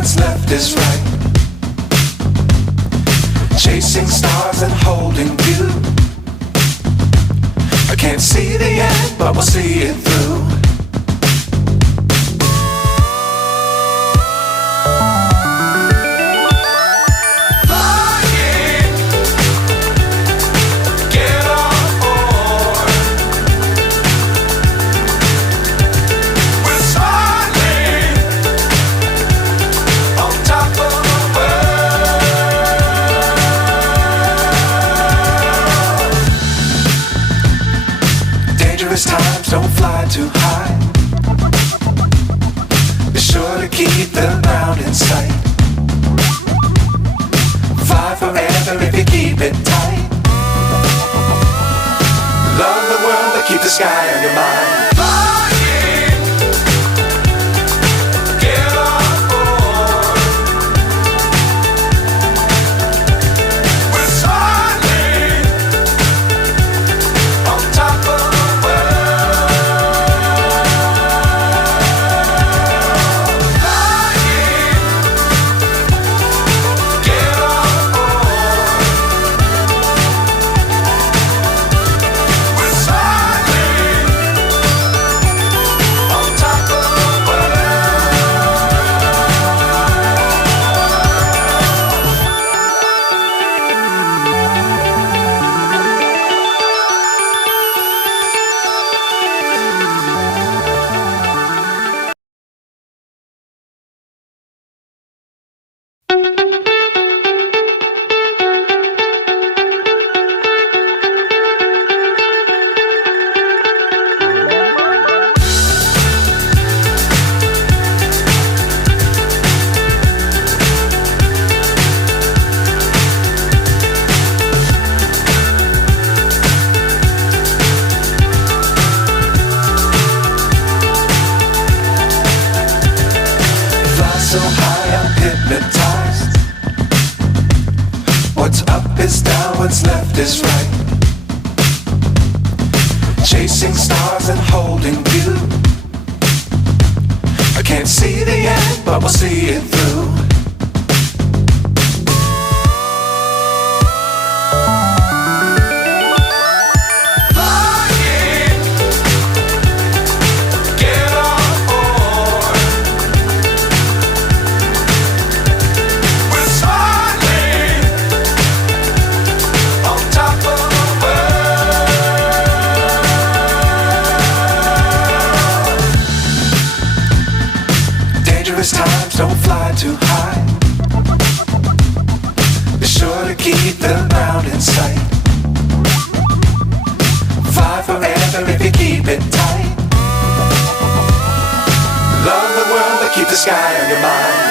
what's left is right. Chasing stars and holding you. I can't see the end, but we'll see it through. Times don't fly too high. Be sure to keep the ground in sight. Fly forever if you keep it tight. Love the world but keep the sky on your mind. So high I'm hypnotized. What's up is down, what's left is right. Chasing stars and holding you. I can't see the end, but we'll see it through. Times don't fly too high. Be sure to keep the ground in sight. Fly forever if you keep it tight. Love the world but keep the sky on your mind.